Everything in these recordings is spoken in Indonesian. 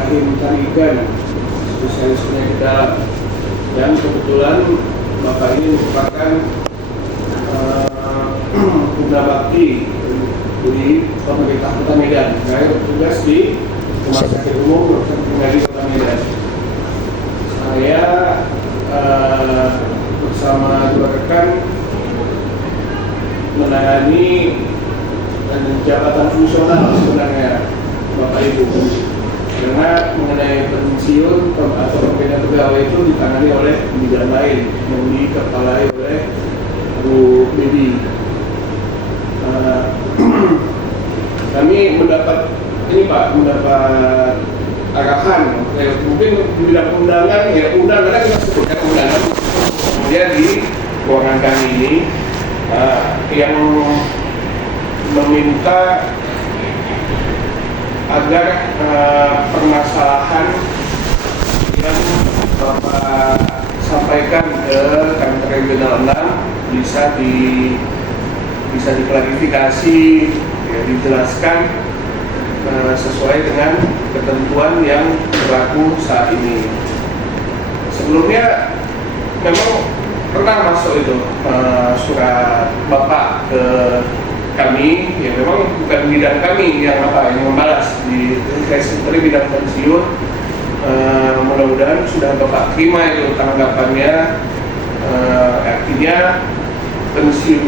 Rahim Tarigan, spesialis penyakit dalam. Dan kebetulan Bapak ini merupakan Bunda Bakti di pemerintah Kota Medan. Saya bertugas di Rumah Sakit Umum Dr. Tunggali Kota Medan. Saya bersama dua rekan menangani jabatan fungsional sebenarnya Bapak Ibu, karena mengenai pensiun atau perpindahan pegawai itu ditangani oleh bidang lain yang dikepalai oleh Bu Bibi. Kami mendapat arahan, mungkin di bidang undangan, ya undangan kita sebutkan undangan, kemudian di ruangan kami ini yang meminta agar permasalahan yang Bapak sampaikan ke kantor regional 6 bisa diklarifikasi, ya, dijelaskan sesuai dengan ketentuan yang berlaku saat ini. Sebelumnya memang pernah masuk itu surat Bapak ke kami, ya memang bukan bidang kami yang membalas di dari bidang pensiun. Mudah-mudahan sudah Bapak terima itu tanggapannya. Artinya pensiun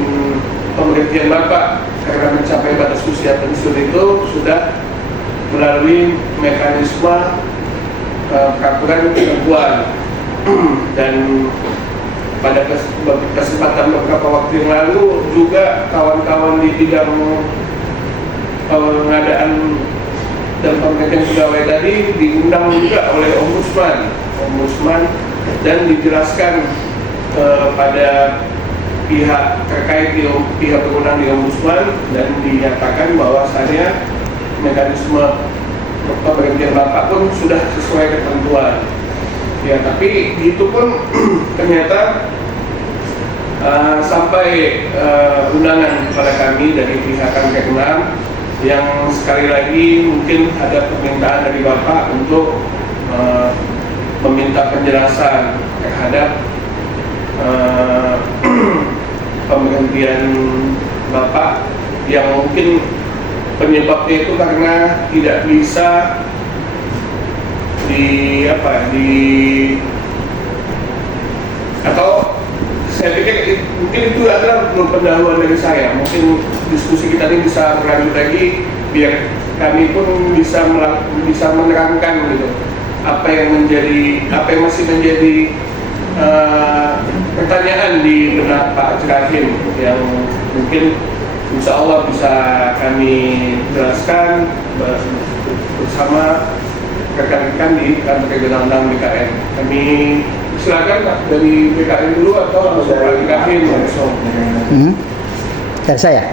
pemberhentian Bapak karena mencapai batas usia pensiun itu sudah melalui mekanisme peraturan ketentuan. Dan pada kesempatan beberapa waktu yang lalu juga kawan-kawan di bidang pengadaan dan pemberhentian pegawai tadi diundang juga oleh Ombudsman dan dijelaskan pada pihak terkait pihak berwenang di Ombudsman, dan dinyatakan bahwasannya mekanisme pemberhentian Bapak pun sudah sesuai ketentuan. Ya, tapi itu pun ternyata sampai undangan kepada kami dari pihak Kanker yang sekali lagi mungkin ada permintaan dari Bapak untuk meminta penjelasan terhadap pemberhentian Bapak yang mungkin penyebabnya itu karena tidak bisa atau saya pikir mungkin itu adalah pendahuluan dari saya. Mungkin diskusi kita ini bisa berlanjut lagi biar kami pun bisa menerangkan gitu apa yang masih menjadi pertanyaan di benak Pak Rahim yang mungkin insya Allah bisa kami jelaskan bersama rekan-rekan di kantor regional 6 BKN. Kami silakan Pak dari BKN dulu atau langsung Pak Rahim langsung. Dari saya?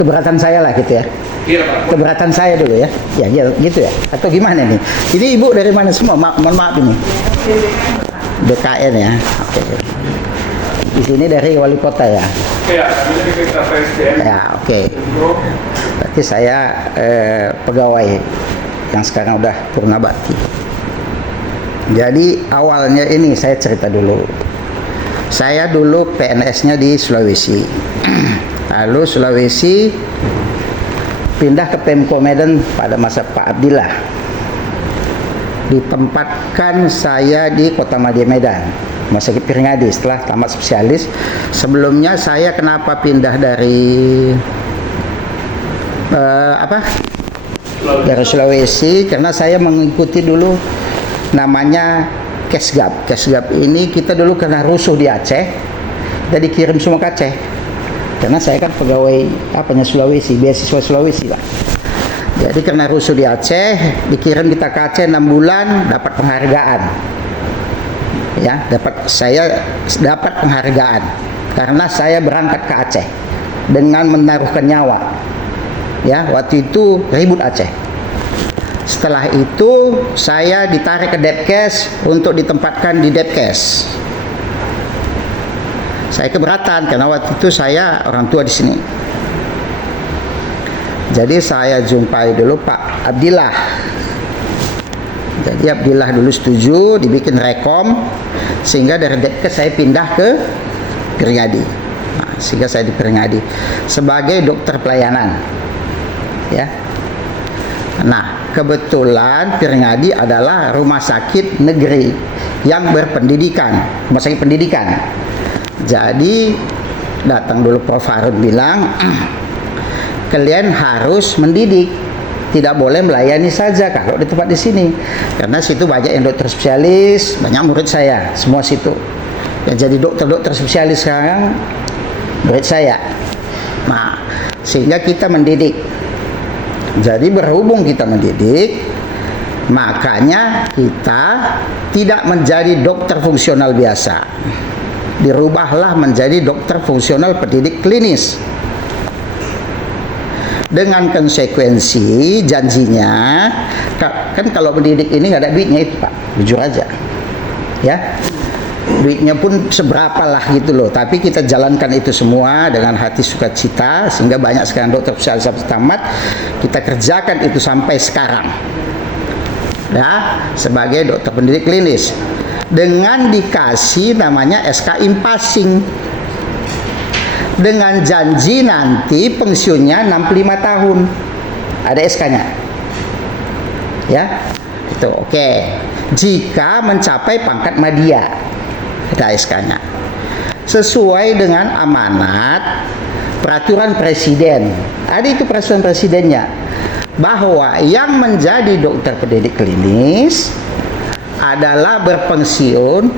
Keberatan saya lah gitu ya? Iya Pak. Keberatan saya dulu ya? Ya gitu ya? Atau gimana nih? Ini Ibu dari mana semua? Mohon maaf ini. BKN ya? Oke. Di sini dari wali kota ya? Iya, kami dari kita PSDM. Ya, oke. Berarti saya pegawai yang sekarang udah purna bakti. Jadi awalnya ini saya cerita dulu. Saya dulu PNS-nya di Sulawesi. Lalu Sulawesi pindah ke Pemko Medan pada masa Pak Abdillah. Ditempatkan saya di Kota Madia Medan, Rumah Sakit Piringadi setelah tamat spesialis. Sebelumnya saya kenapa pindah dari dari Sulawesi, karena saya mengikuti dulu namanya Kesgab. Kesgab ini kita dulu karena rusuh di Aceh, jadi dikirim semua ke Aceh. Karena saya kan pegawai Sulawesi, beasiswa Sulawesi lah. Jadi karena rusuh di Aceh, dikirim kita ke Aceh 6 bulan, dapat penghargaan. Ya, saya dapat penghargaan karena saya berangkat ke Aceh dengan menaruhkan nyawa. Ya, waktu itu ribut Aceh. Setelah itu saya ditarik ke Depkes untuk ditempatkan di Depkes. Saya keberatan karena waktu itu saya orang tua di sini. Jadi saya jumpai dulu Pak Abdillah. Jadi Abdillah dulu setuju, dibikin rekom, sehingga dari Depkes saya pindah ke Peringadi. Nah, sehingga saya di Peringadi sebagai dokter pelayanan. Ya. Nah, kebetulan Peringadi adalah rumah sakit negeri yang berpendidikan, rumah sakit pendidikan. Jadi datang dulu Prof. Harun bilang, kalian harus mendidik, tidak boleh melayani saja kalau di tempat di sini, karena situ banyak yang dokter spesialis, banyak murid saya, semua situ. Yang jadi dokter-dokter spesialis sekarang murid saya. Nah, sehingga kita mendidik. Jadi berhubung kita mendidik, makanya kita tidak menjadi dokter fungsional biasa. Dirubahlah menjadi dokter fungsional pendidik klinis. Dengan konsekuensi janjinya, kan kalau pendidik ini nggak ada duitnya itu Pak, jujur aja. Ya. Duitnya pun seberapa lah gitu loh, tapi kita jalankan itu semua dengan hati sukacita, sehingga banyak sekarang dokter spesialis tamat kita kerjakan itu sampai sekarang ya, sebagai dokter pendidik klinis dengan dikasih namanya SK Impasing, dengan janji nanti pensiunnya 65 tahun, ada SK-nya ya, itu oke. Jika mencapai pangkat madya, ada SK-nya sesuai dengan amanat peraturan presiden. Ada itu peraturan presidennya, bahwa yang menjadi dokter pendidik klinis adalah berpensiun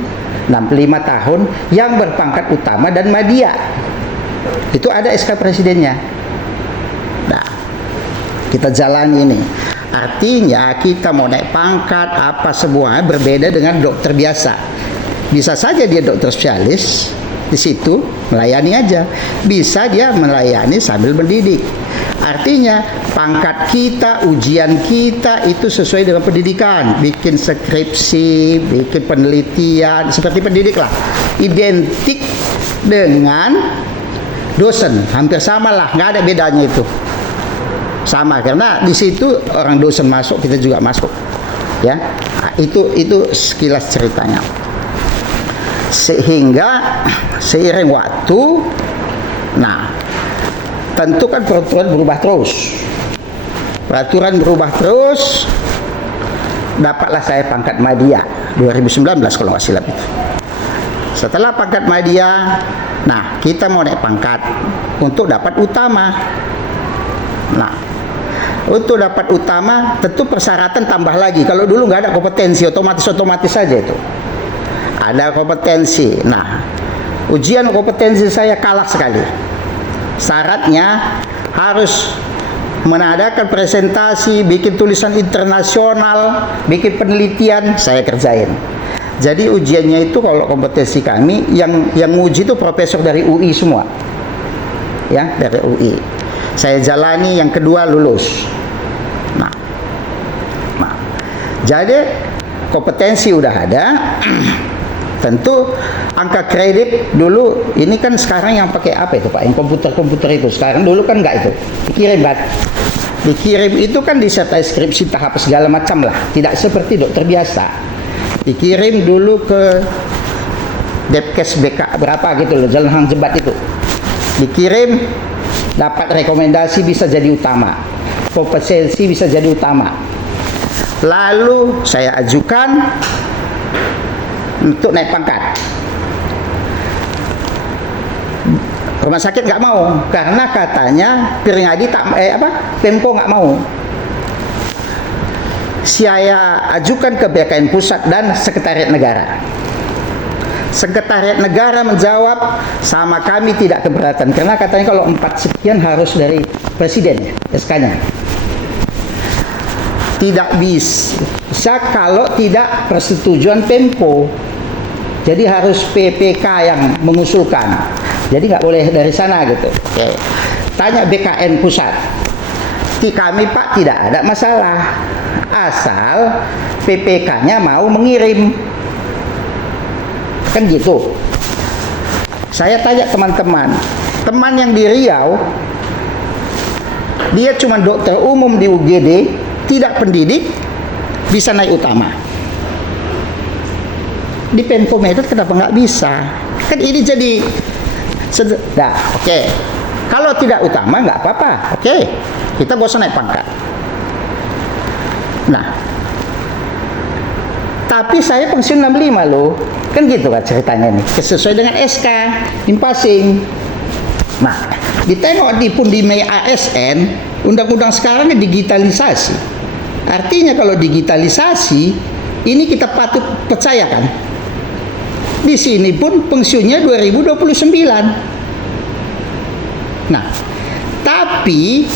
65 tahun yang berpangkat utama dan madya. Itu ada SK presidennya. Nah, kita jalan ini. Artinya kita mau naik pangkat apa semua berbeda dengan dokter biasa. Bisa saja dia dokter spesialis di situ melayani aja, bisa dia melayani sambil mendidik. Artinya pangkat kita, ujian kita itu sesuai dengan pendidikan, bikin skripsi, bikin penelitian seperti pendidik lah, identik dengan dosen, hampir sama lah, nggak ada bedanya itu, sama karena di situ orang dosen masuk, kita juga masuk, ya. Nah, itu sekilas ceritanya. Sehingga seiring waktu, nah tentu kan peraturan berubah terus. Peraturan berubah terus, dapatlah saya pangkat madya 2019 kalau nggak silap itu. Setelah pangkat madya, nah kita mau naik pangkat untuk dapat utama. Nah, untuk dapat utama tentu persyaratan tambah lagi. Kalau dulu nggak ada kompetensi, otomatis saja itu. Ada kompetensi. Nah, ujian kompetensi saya kalah sekali. Syaratnya harus mengadakan presentasi, bikin tulisan internasional, bikin penelitian, saya kerjain. Jadi ujiannya itu kalau kompetensi kami yang uji itu profesor dari UI semua. Ya, dari UI. Saya jalani, yang kedua lulus. Nah. Jadi kompetensi udah ada. Tentu angka kredit dulu ini kan sekarang yang pakai apa itu Pak? Yang komputer itu. Sekarang dulu kan enggak itu. Dikirim kan. Dikirim itu kan disertai skripsi tahap segala macam lah. Tidak seperti dokter biasa. Dikirim dulu ke Depkes BK berapa gitu loh, Jalan Hang Jebat itu. Dikirim, dapat rekomendasi bisa jadi utama. Kompetensi bisa jadi utama. Lalu saya ajukan untuk naik pangkat. Rumah sakit nggak mau karena katanya Peringadi Pemko nggak mau. Saya ajukan ke BKN pusat dan Sekretariat Negara. Sekretariat Negara menjawab, sama kami tidak keberatan karena katanya kalau 4 sekian harus dari presiden SK-nya. Tidak bisa kalau tidak persetujuan Pemko. Jadi harus PPK yang mengusulkan. Jadi nggak boleh dari sana gitu. Oke. Tanya BKN pusat. Kami Pak tidak ada masalah. Asal PPK-nya mau mengirim. Kan gitu. Saya tanya teman-teman. Teman yang di Riau, dia cuma dokter umum di UGD, tidak pendidik, bisa naik utama. Di Pemko Medan kenapa nggak bisa? Kan ini jadi nah, oke. Kalau tidak utama nggak apa-apa, oke. Kita gak usah naik pangkat. Nah, tapi saya pensiun 65 loh. Kan gitu kan ceritanya nih. Sesuai dengan SK, in passing. Nah, ditengok di MAI ASN, undang-undang sekarang digitalisasi. Artinya kalau digitalisasi, ini kita patut percayakan. Di sini pun pensiunnya 2029. Nah, tapi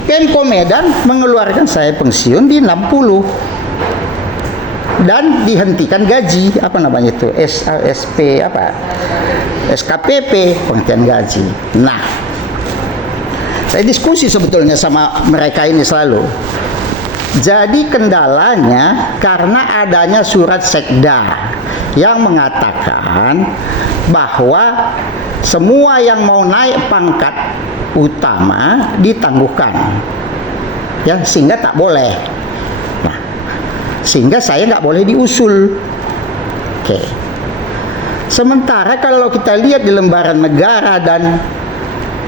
Pemko Medan mengeluarkan saya pensiun di 60 dan dihentikan gaji, apa namanya itu, SKPP, penghentian gaji. Nah, saya diskusi sebetulnya sama mereka ini selalu. Jadi kendalanya karena adanya surat sekda yang mengatakan bahwa semua yang mau naik pangkat utama ditangguhkan, ya, sehingga tak boleh. Nah, sehingga saya nggak boleh diusul. Oke. Sementara kalau kita lihat di lembaran negara dan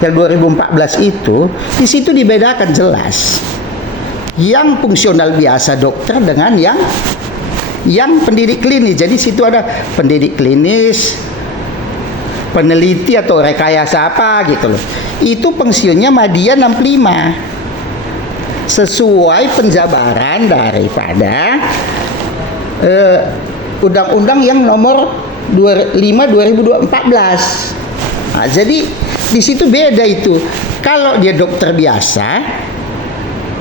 yang 2014 itu, di situ dibedakan jelas. Yang fungsional biasa dokter dengan yang pendidik klinis. Jadi situ ada pendidik klinis, peneliti atau rekayasa apa gitu loh. Itu pensiunnya Madya 65. Sesuai penjabaran daripada undang-undang yang nomor 25/2014. Nah, jadi di situ beda itu. Kalau dia dokter biasa,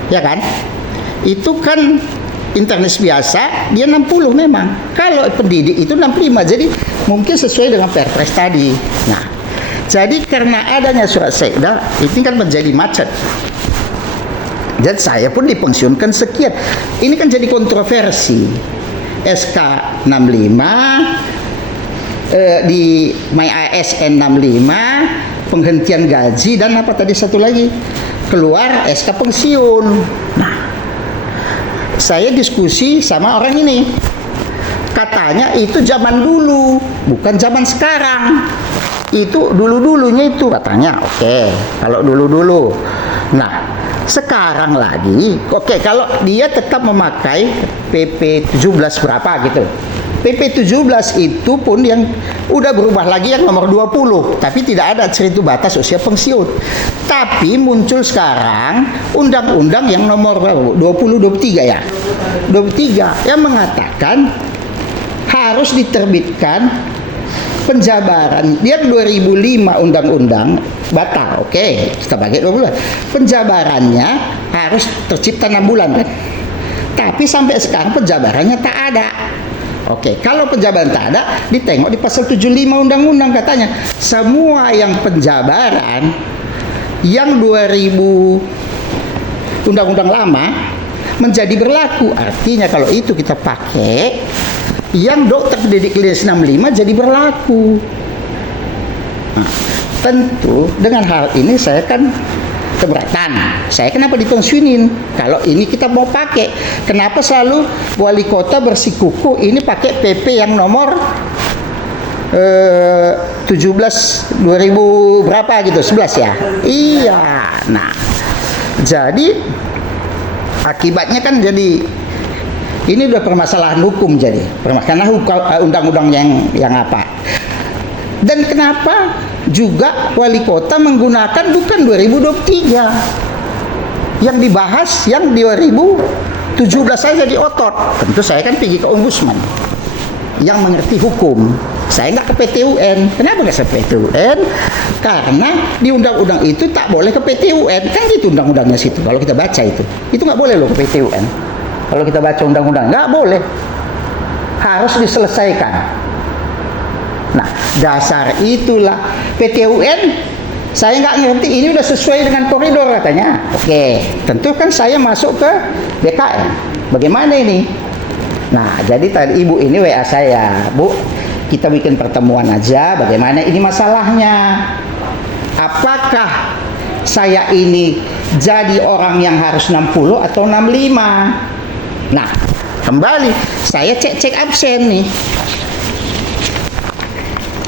ya kan? Itu kan internis biasa, dia 60 memang. Kalau pendidik itu 65. Jadi mungkin sesuai dengan Perpres tadi. Nah, jadi karena adanya surat sekda, ini kan menjadi macet. Dan saya pun dipensiunkan sekian. Ini kan jadi kontroversi. SK 65, di MAI ASN 65, penghentian gaji, dan apa tadi satu lagi? Keluar SK pensiun. Nah, saya diskusi sama orang ini. Katanya itu zaman dulu, bukan zaman sekarang. Itu dulu-dulunya itu katanya. Oke, kalau dulu-dulu. Nah, sekarang lagi, oke, kalau dia tetap memakai PP 17 berapa gitu. PP 17 itu pun yang udah berubah lagi yang nomor 20, tapi tidak ada cerita batas usia pensiun. Tapi muncul sekarang undang-undang yang nomor 23 ya. 23 yang mengatakan harus diterbitkan penjabaran. Dia 2005 undang-undang batal. Oke, kita pakai 20. Penjabarannya harus tercipta 6 bulan kan. Tapi sampai sekarang penjabarannya tak ada. Oke, kalau penjabaran tak ada, ditengok di pasal 75 undang-undang katanya semua yang penjabaran yang 2000 undang-undang lama menjadi berlaku. Artinya kalau itu kita pakai, yang dokter pendidik klinis 65 jadi berlaku. Nah, tentu dengan hal ini saya kan keberatan. Saya kenapa dipensiunin? Kalau ini kita mau pakai, kenapa selalu wali kota bersikukuh ini pakai PP yang nomor 17 2000 berapa gitu, 11 ya? Iya. Nah, jadi akibatnya kan jadi ini udah permasalahan hukum jadi. Karena undang-undang yang apa? Dan kenapa juga wali kota menggunakan bukan 2023 yang dibahas yang 2017 saja di otot. Tentu saya kan pergi ke ombudsman yang mengerti hukum. Saya nggak ke PT UN. Kenapa nggak ke PT UN? Karena di undang-undang itu tak boleh ke PT UN. Kan gitu undang-undangnya situ. Kalau kita baca itu nggak boleh loh ke PT UN. Kalau kita baca undang-undang nggak boleh. Harus diselesaikan. Nah, dasar itulah PT UN. Saya nggak ngerti, ini udah sesuai dengan koridor katanya. Oke, tentu kan saya masuk ke BKN. Bagaimana ini? Nah, jadi tadi ibu ini WA saya, Bu, kita bikin pertemuan aja. Bagaimana ini masalahnya? Apakah saya ini jadi orang yang harus 60 atau 65? Nah, Kembali, saya cek absen nih.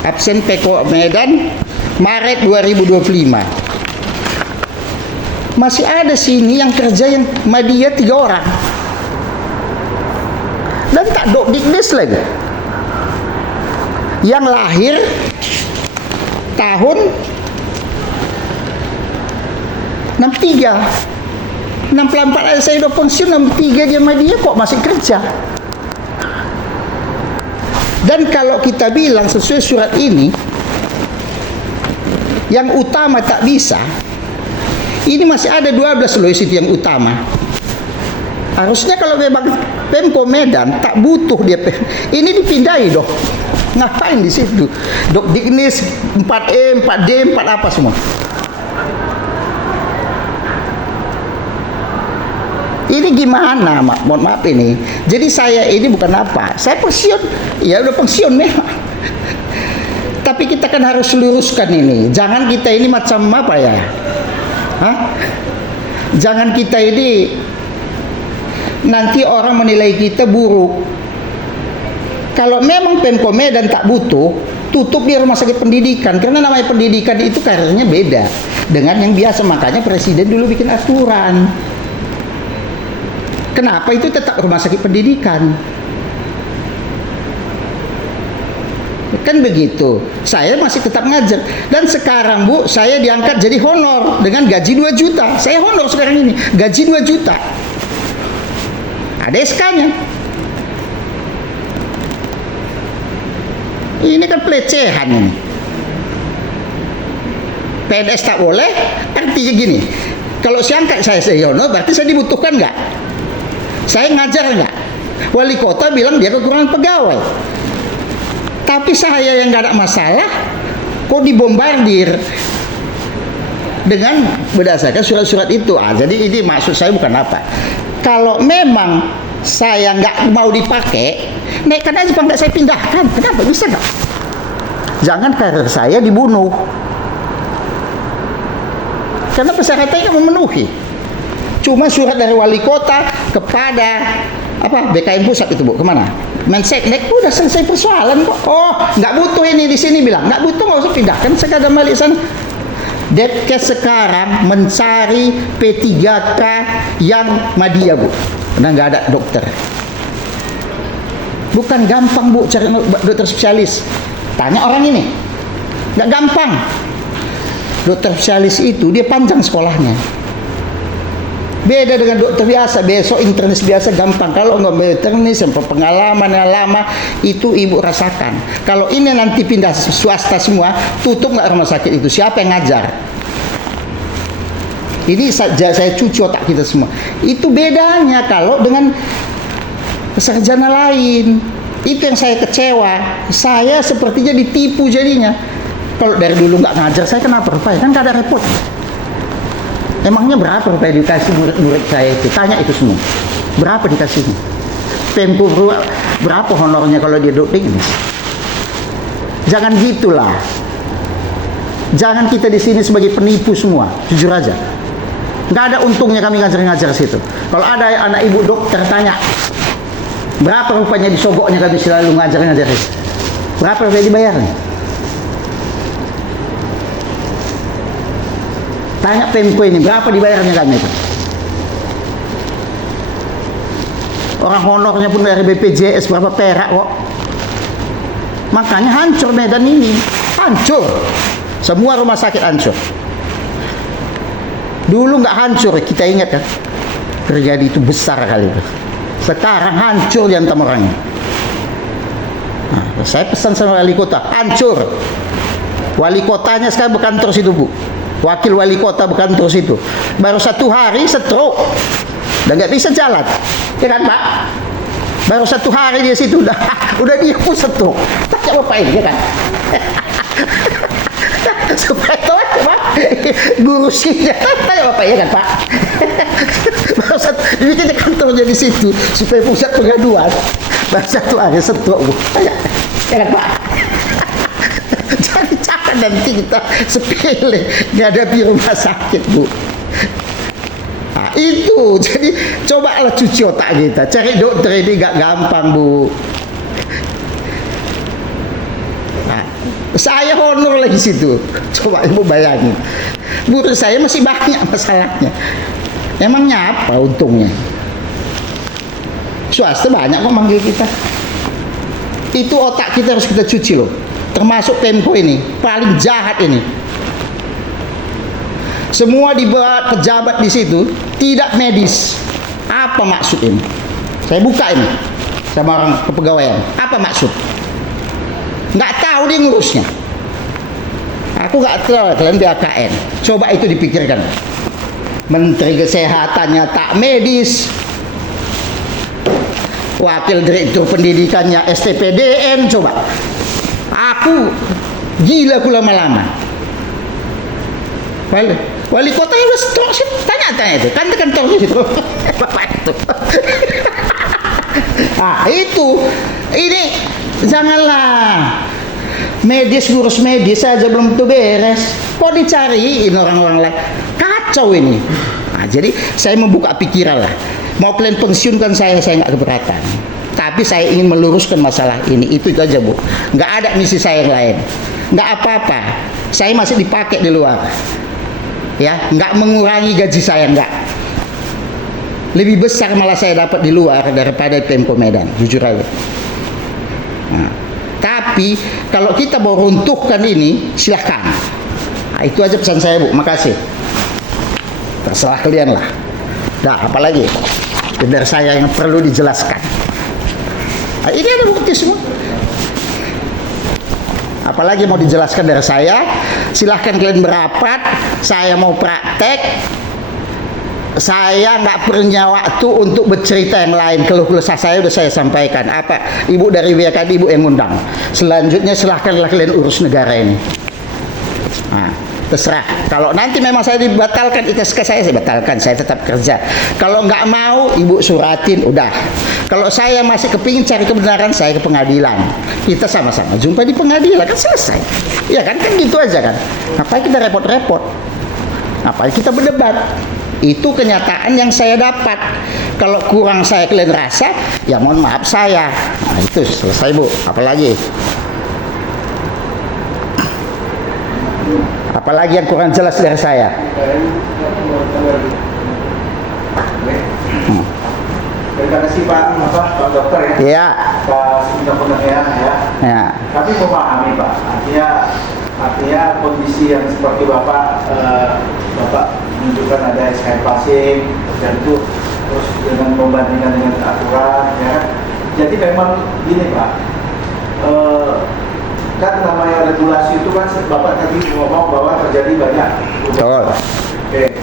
Absen Peko Medan Maret 2025. Masih ada sini yang kerja yang Madia 3 orang. Dan tak dikdes lagi. Yang lahir tahun 63. 64 aja saya udah pensiun, 63 dia Madia kok masih kerja. Dan kalau kita bilang sesuai surat ini, yang utama tak bisa, ini masih ada 12 loh situ yang utama. Harusnya kalau memang Pemko Medan tak butuh dia, ini dipindahi dong. Ngapain di situ? Dok Dignis 4E, 4D, 4 apa semua. Ini gimana, mohon maaf ini. Jadi saya ini bukan apa, saya pensiun, ya udah pensiun memang. Tapi kita kan harus luruskan ini. Jangan kita ini macam apa ya? Hah? Jangan kita ini nanti orang menilai kita buruk. Kalau memang Pemko Medan tak butuh, tutup di rumah sakit pendidikan. Karena namanya pendidikan itu karirnya beda dengan yang biasa. Makanya presiden dulu bikin aturan. Kenapa itu tetap rumah sakit pendidikan? Kan begitu. Saya masih tetap ngajar. Dan sekarang Bu, saya diangkat jadi honor dengan gaji 2 juta. Saya honor sekarang ini, gaji 2 juta. Ada SK-nya. Ini kan pelecehan ini. PNS tak boleh, artinya gini. Kalau saya angkat saya honor, berarti saya dibutuhkan nggak? Saya ngajar nggak? Wali kota bilang dia kekurangan pegawai. Tapi saya yang nggak ada masalah, kok dibombardir dengan berdasarkan surat-surat itu. Jadi ini maksud saya bukan apa. Kalau memang saya nggak mau dipakai, naikkan aja pangkat saya pindahkan. Kenapa? Bisa nggak? Jangan karir saya dibunuh. Karena persyaratannya memenuhi. Cuma surat dari wali kota kepada apa BKN pusat itu Bu, kemana? Menseknek udah selesai persoalan kok. Oh, nggak butuh ini di sini bilang, nggak butuh nggak usah pindahkan sekadar balik sana. Depkes sekarang mencari P3K yang Madia Bu, karena nggak ada dokter. Bukan gampang Bu cari dokter spesialis. Tanya orang ini, nggak gampang. Dokter spesialis itu dia panjang sekolahnya. Beda dengan dokter biasa, besok internis biasa gampang. Kalau nggak internis, pengalaman yang lama, itu ibu rasakan. Kalau ini nanti pindah swasta semua, tutup nggak rumah sakit itu? Siapa yang ngajar? Ini saya cuci otak kita semua. Itu bedanya kalau dengan sarjana lain. Itu yang saya kecewa. Saya sepertinya ditipu jadinya. Kalau dari dulu nggak ngajar, saya kenapa? Kan nggak ada repot. Emangnya berapa rupiah dikasih murid-murid saya itu? Tanya itu semua. Berapa dikasihnya? Pemko berapa honornya kalau dia dokter? Jangan gitulah. Jangan kita di sini sebagai penipu semua. Jujur aja. Nggak ada untungnya kami ngajar-ngajar situ. Kalau ada anak ibu dokter tanya, berapa rupanya disogoknya kami selalu ngajar-ngajar itu? Berapa rupiah dibayarnya? Tanya Pemko ini, berapa dibayarnya kami itu? Orang honornya pun dari BPJS berapa perak kok. Makanya hancur Medan ini. Hancur. Semua rumah sakit hancur. Dulu nggak hancur, kita ingat kan? Terjadi itu besar kali itu. Sekarang hancur di antara orangnya. Nah, saya pesan sama wali kota, hancur. Wali kotanya sekarang berkantor situ Bu. Wakil wali kota berkantor situ. Baru 1 hari stroke. Dan nggak bisa jalan. Ya kan Pak? Baru 1 hari dia situ udah dia pun stroke. Tanya Bapak ini ya kan? Supaya tahu aja Pak. Guru sih tanya Bapak ya kan Pak? Baru dibikin kantornya di situ supaya pusat pengaduan. Baru 1 hari stroke Bu. Tanya. Ya kan Pak? Jangan nanti kita sepele ngadapi rumah sakit Bu. Nah, Itu, jadi cobalah cuci otak kita. Cari dokter ini gak gampang, Bu. Nah, saya honor lagi situ. Coba Ibu bayangin. Menurut saya masih banyak masalahnya. Emangnya apa untungnya? Swasta banyak kok manggil kita. Itu otak kita harus kita cuci loh. Termasuk Pemko ini, paling jahat ini. Semua dibuat pejabat di situ tidak medis. Apa maksud ini? Saya buka ini sama orang kepegawaian. Apa maksud? Nggak tahu dia ngurusnya. Aku nggak tahu kalian BKN. Coba itu dipikirkan. Menteri Kesehatannya tak medis. Wakil Direktur Pendidikannya STPDN. Coba. Aku gila aku lama-lama. Wali kota itu tanya itu kan kantornya itu bapak itu. Ah itu ini janganlah medis ngurus medis saja belum tentu beres. Kok dicariin orang-orang lain kacau ini. Nah, jadi saya membuka pikiran lah. Mau kalian pensiunkan saya nggak keberatan. Tapi saya ingin meluruskan masalah ini. Itu aja Bu. Nggak ada misi saya yang lain. Nggak apa-apa. Saya masih dipakai di luar. Ya, nggak mengurangi gaji saya, nggak. Lebih besar malah saya dapat di luar daripada Pemko Medan, jujur aja. Nah, tapi kalau kita mau runtuhkan ini, silahkan. Nah, itu aja pesan saya Bu, makasih. Terserah kalian lah. Nah, apalagi dari saya yang perlu dijelaskan. Nah, ini ada bukti semua. Apalagi mau dijelaskan dari saya, silahkan kalian berapat. Saya mau praktek. Saya nggak punya waktu untuk bercerita yang lain. Keluh kesah saya udah saya sampaikan. Apa Ibu dari WKD Ibu yang undang. Selanjutnya silahkanlah kalian urus negara ini. Nah, terserah. Kalau nanti memang saya dibatalkan ITSK saya batalkan. Saya tetap kerja. Kalau nggak mau Ibu suratin udah. Kalau saya masih kepingin cari kebenaran, saya ke pengadilan. Kita sama-sama jumpa di pengadilan, kan selesai. Ya kan gitu aja kan. Ngapain kita repot-repot? Ngapain kita berdebat? Itu kenyataan yang saya dapat. Kalau kurang saya kalian rasa, ya mohon maaf saya. Nah, itu selesai Bu. Apalagi? Apalagi yang kurang jelas dari saya? Terima kasih Pak Dokter ya. Iya. Pak undang-undangnya ya. Ya. Tapi memahami Pak. Artinya kondisi yang seperti Bapak menunjukkan ada SKM passing dan itu terus dengan membandingkan dengan aturan ya. Jadi memang gini Pak. Kan namanya regulasi itu kan Bapak tadi ngomong bahwa terjadi banyak. Betul. Oke.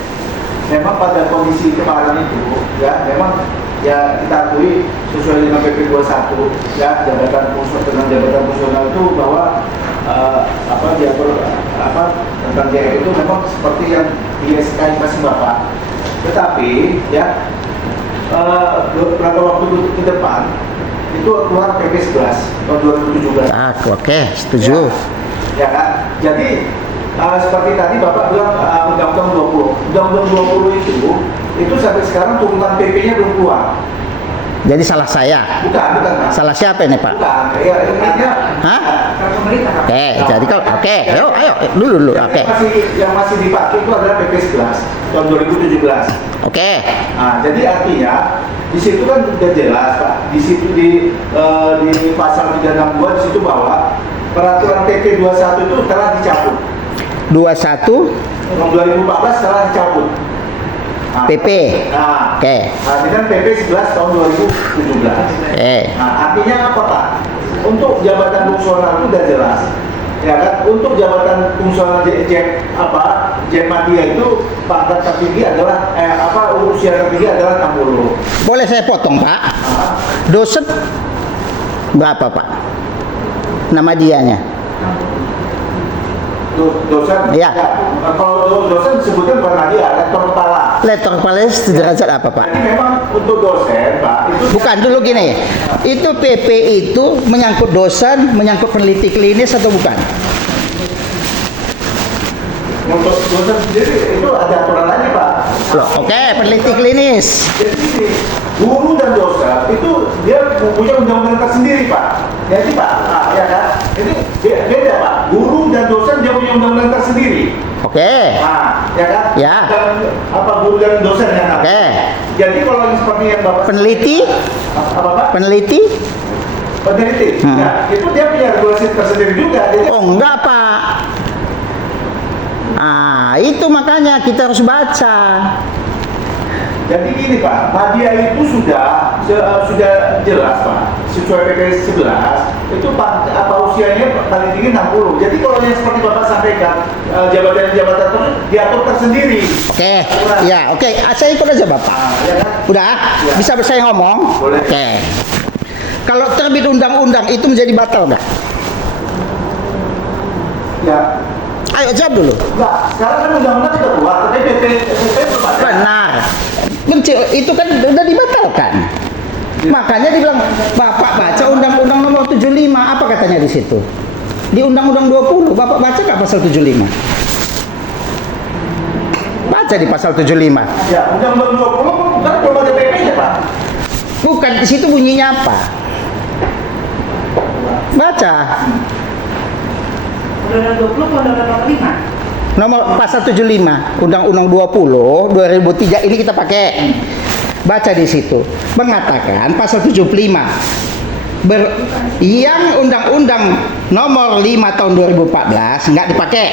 Memang pada kondisi kemarin itu ya memang ya kita akui sesuai dengan PP 21 ya jabatan fungsional itu bahwa tentang JR itu memang seperti yang di SK masih Bapak. Tetapi ya beberapa waktu ke depan itu keluar PP 11 tahun 2017. Ah, oke, setuju. Ya kan? Jadi seperti tadi Bapak bilang Undang-Undang 20. Undang-Undang 20 itu sampai sekarang turunan PP-nya belum keluar. Jadi salah saya. Bukan Pak. Salah siapa ini Pak? Bukan. Ya, intinya Hah? pemerintah. Oke, jadi kalau oke, ayo dulu. Oke. Yang masih dipakai itu adalah PP 11 tahun 2017. Oke. Nah, jadi artinya di situ kan sudah jelas Pak. Di situ di pasal 362 di situ bahwa peraturan PP 21 itu telah dicabut. 21 Tahun 2014 telah dicabut. Nah, PP. Nah, Oke. Nah, dengan PP 11 tahun 2017. Nah, artinya apa Pak? Untuk jabatan fungsional itu sudah jelas. Ya kan? Untuk jabatan fungsional Jemadia itu pangkat tertinggi adalah usia tertinggi adalah 60. Boleh saya potong Pak? Nah, Dosen berapa Pak? Nama dianya? dosen Iya. kalau dosen disebutkan bukan dia lektor kepala. Lektor kepala sederajat apa Pak? Jadi memang untuk dosen Pak itu Bukan dulu gini. Itu PP itu menyangkut dosen, menyangkut peneliti klinis atau bukan? untuk dosen sendiri itu ada aturan lagi Pak. Loh, oke, peneliti klinis. Jadi gini, guru dan dosen itu dia punya undang-undang tersendiri, Pak. Jadi Pak, ya kan? Ini beda, Pak. Guru dan dosen dia punya undang-undang tersendiri. Oke. Nah, ya kan? Ya. Dan apa guru dan dosen ya? Oke. Jadi kalau yang seperti yang Bapak Peneliti? apa Pak? Peneliti? Peneliti. Ya, itu dia punya regulasi tersendiri juga. Jadi Oh, enggak, Pak. Ah, itu makanya kita harus baca. jadi gini Pak, media itu sudah jelas Pak. Sesuai PP 11 itu Pak apa usianya paling tinggi 60. Jadi kalau yang seperti Bapak sampaikan jabatan-jabatan itu diatur tersendiri. Oke. Ya, oke. Saya ikut aja, Bapak. Ya kan? Udah? Ya. Bisa saya ngomong? Boleh. Oke. Kalau terbit undang-undang itu menjadi batal nggak? Ya. Ayo jawab dulu. Enggak, sekarang kan undang-undang sudah keluar, tapi PP belum ada. Benar. Itu kan udah dibatalkan. Makanya dibilang, Bapak baca Undang-Undang Nomor 75, apa katanya di situ? Di Undang-Undang 20, Bapak baca nggak pasal 75? Baca di pasal 75. Ya, undang-undang 20 kan belum ada PP-nya, Pak. Bukan, di situ bunyinya apa? Baca. Undang-Undang 20 atau Undang-Undang 5? Nomor pasal 75, Undang-Undang 20 2003 ini kita pakai. Baca di situ. Mengatakan pasal 75 yang Undang-Undang Nomor 5 tahun 2014 nggak dipakai.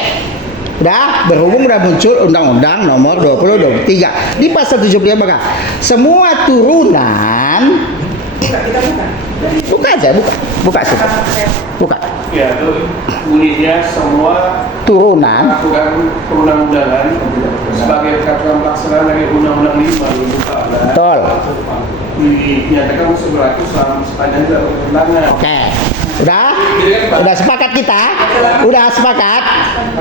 Udah, berhubung udah muncul Undang-Undang Nomor 20 23. Di pasal 75 maka semua turunan Buka, kita buka. buka aja, buka sih. Buka. Ya, itu bunyinya semua Turunan melakukan perundang-undangan sebagai peraturan pelaksanaan dari Undang-Undang 5 2014. betul. Dinyatakan masih berlaku selama sepanjang jalur perundangan. Oke. Udah sepakat kita? Udah sepakat?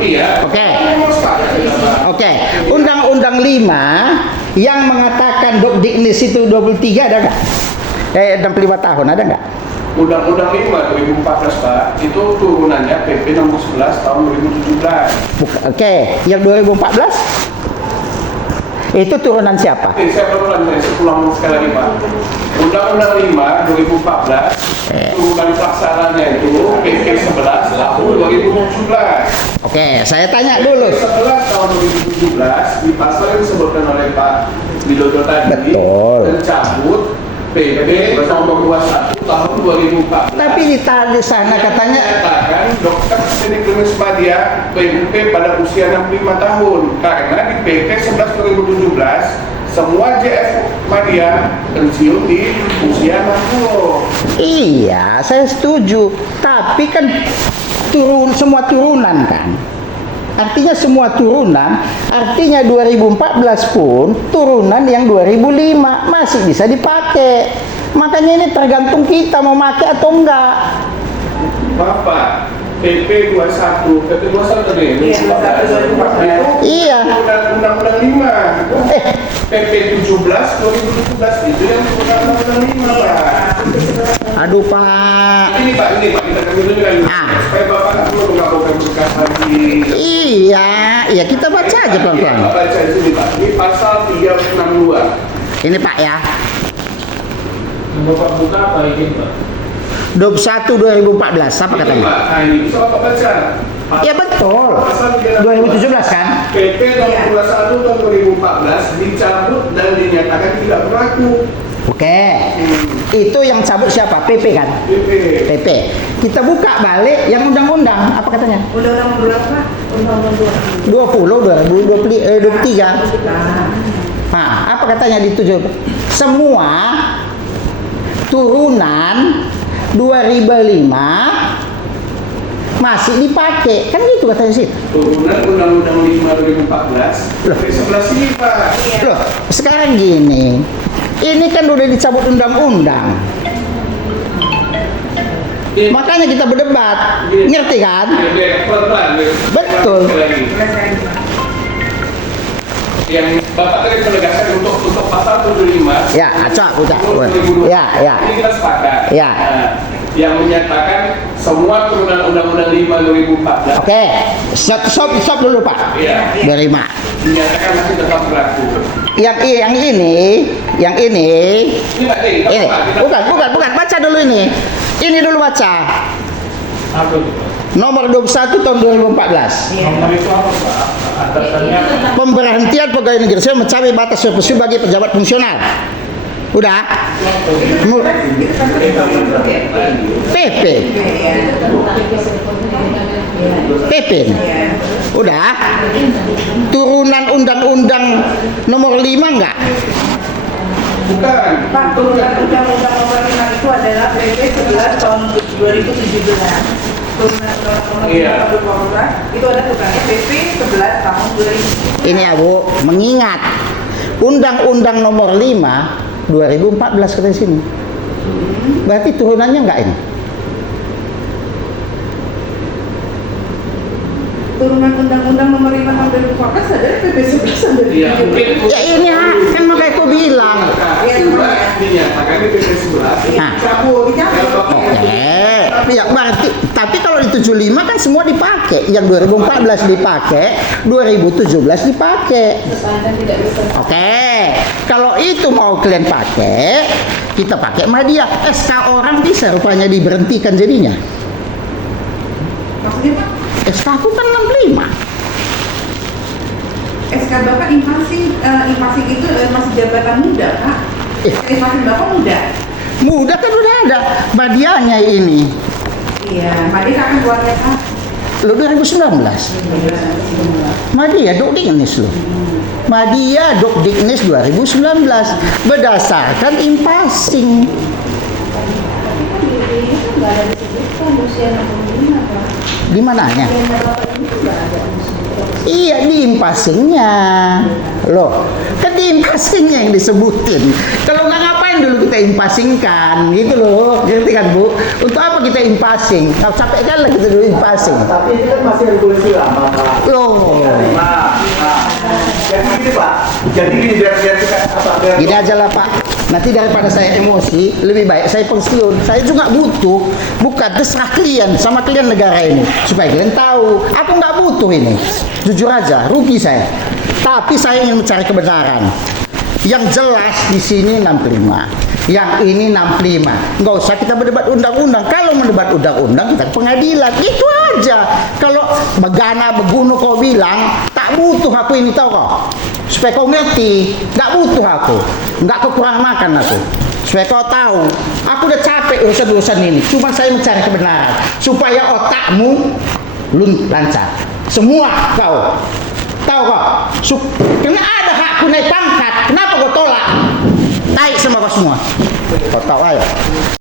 Iya. Oke. Sepakat kita, Pak. Oke. Undang-Undang 5 yang mengatakan Diknis itu 23 ada nggak? 65 tahun ada nggak? Undang-Undang 5 2014 Pak, itu turunannya PP nomor 11 tahun 2017. Oke, yang 2014 itu turunan siapa? Oke, saya ulang sekali lagi Pak. Undang-Undang 5 2014 turunan pelaksanaannya itu PP 11 tahun 2017. Oke, saya tanya dulu. 11 tahun 2017 di pasal yang disebutkan oleh Pak Widodo tadi Betul. mencabut PP nomor 21 tahun 2014. Tapi di sana katanya Menyatakan dokter klinik klinis media PMP pada usia 65 tahun karena di PP 11 2017 semua JF media pensiun di usia 60. iya, saya setuju. Tapi kan semua turunan kan. Artinya semua turunan, artinya 2014 pun turunan yang 2005 masih bisa dipakai. Makanya ini tergantung kita mau pakai atau enggak. Bapak, PP 21, PP 21 ini Iya, 21. Iya. Undang-Undang 5. PP 17 2017 itu yang Undang-Undang 5, Pak. Aduh Pak. Ini Pak, kita dulu kan supaya Bapak nggak perlu mengabulkan berkas lagi. Iya, kita baca aja pelan-pelan. Bapak baca di sini Pak, ini pasal 362. Ini Pak ya. Bapak buka apa ini Pak? 21 2014 apa Ini, katanya? Pak, nah ini bisa Bapak baca. Ya betul. Pasal 2017 kan? PP nomor 21 tahun 2014 dicabut dan dinyatakan tidak berlaku. Oke. Itu yang cabut siapa? PP kan? PP. PP. Kita buka balik yang undang-undang apa katanya? Undang-Undang berapa? Undang-Undang 20 2023. Nah, Nah, apa katanya di 7? Semua turunan 2005 masih dipakai. Kan gitu katanya sih. Turunan Undang-Undang 5 2014 PP 11 ini Pak. Loh, sekarang gini. Ini kan udah dicabut undang-undang. Ini- Makanya kita berdebat. Ngerti kan? Pelan-pelan. Betul. Sekali lagi. Yang Bapak tadi menegaskan untuk pasal 75. Ya, acak, ucap. Ya, ya. Ini kita sepakat. Ya. Nah, yang menyatakan semua turunan Undang-Undang 5 2014. Oke. Stop dulu, Pak. Iya. 25. Dinyatakan masih tetap berlaku. yang ini, ini, bukan, baca dulu ini. Ini dulu baca. Nomor 21 tahun 2014. Nomor itu apa Pak? Atasannya Pemberhentian pegawai negeri sipil mencapai batas supervisi bagi pejabat fungsional. Udah? PP. PP. Udah? Turunan Undang-Undang nomor 5 enggak? bukan. Pak, turunan undang-undang nomor 5 itu adalah PP 11 tahun 2017. Turunan undang-undang Iya. nomor 12 itu ada turunan PP 11 tahun 2017. Ini ya Bu, mengingat Undang-Undang nomor 5 2014 kata sini. Berarti turunannya enggak ini? Turunan undang-undang nomor 5 tahun 2014 adalah PP 11 tahun Iya, mungkin 2017. Ya ini kan makanya aku bilang. Coba dinyatakan di PP 11. Nah. Cabut, dicabut. Oke, ya berarti tapi kalau di 75 kan semua dipakai, yang 2014 dipakai, 2017 dipakai. Oke, kalau itu mau kalian pakai, kita pakai Madia. SK orang bisa rupanya diberhentikan jadinya. Maksudnya Pak, SK aku kan 65. SK Bapak Infasing itu masih jabatan muda, Pak. Infasing Bapak muda. Muda kan udah ada Madianya ini. Iya, Madi akan keluarnya Pak. Lo 2019. Madia Dokdiknis lo. Madia Dokdiknis 2019 berdasarkan impasing. Di mananya? Iya, di impasingnya. Loh, kan di impasingnya yang disebutin. Kalau nggak ngapain dulu kita impasingkan, gitu loh. Ngerti kan Bu? Untuk apa kita impasing? Kalau capek kan lah kita dulu impasing. Tapi ini kan masih regulasi lama, Pak. Loh, Jadi gini Pak, jadi gini biar kita biar gini aja lah Pak. Nanti daripada saya emosi, lebih baik saya pensiun. Saya juga butuh, bukan terserah klien sama klien negara ini. Supaya kalian tahu, aku nggak butuh ini. Jujur aja, rugi saya. Tapi saya ingin mencari kebenaran. Yang jelas di sini 65. Yang ini 65. Nggak usah kita berdebat undang-undang. Kalau mendebat undang-undang kita ke pengadilan. Itu aja. Kalau begana beguno kau bilang, tak butuh aku ini tahu kau. Supaya kau ngerti, nggak butuh aku. Nggak kekurangan makan aku. Supaya kau tahu, aku udah capek urusan-urusan ini. Cuma saya mencari kebenaran. Supaya otakmu lancar. Semua kau. Tahu kau? Karena ada hakku naik pangkat. Kenapa kau tolak? Taik sama kau semua. Kau tahu ayo.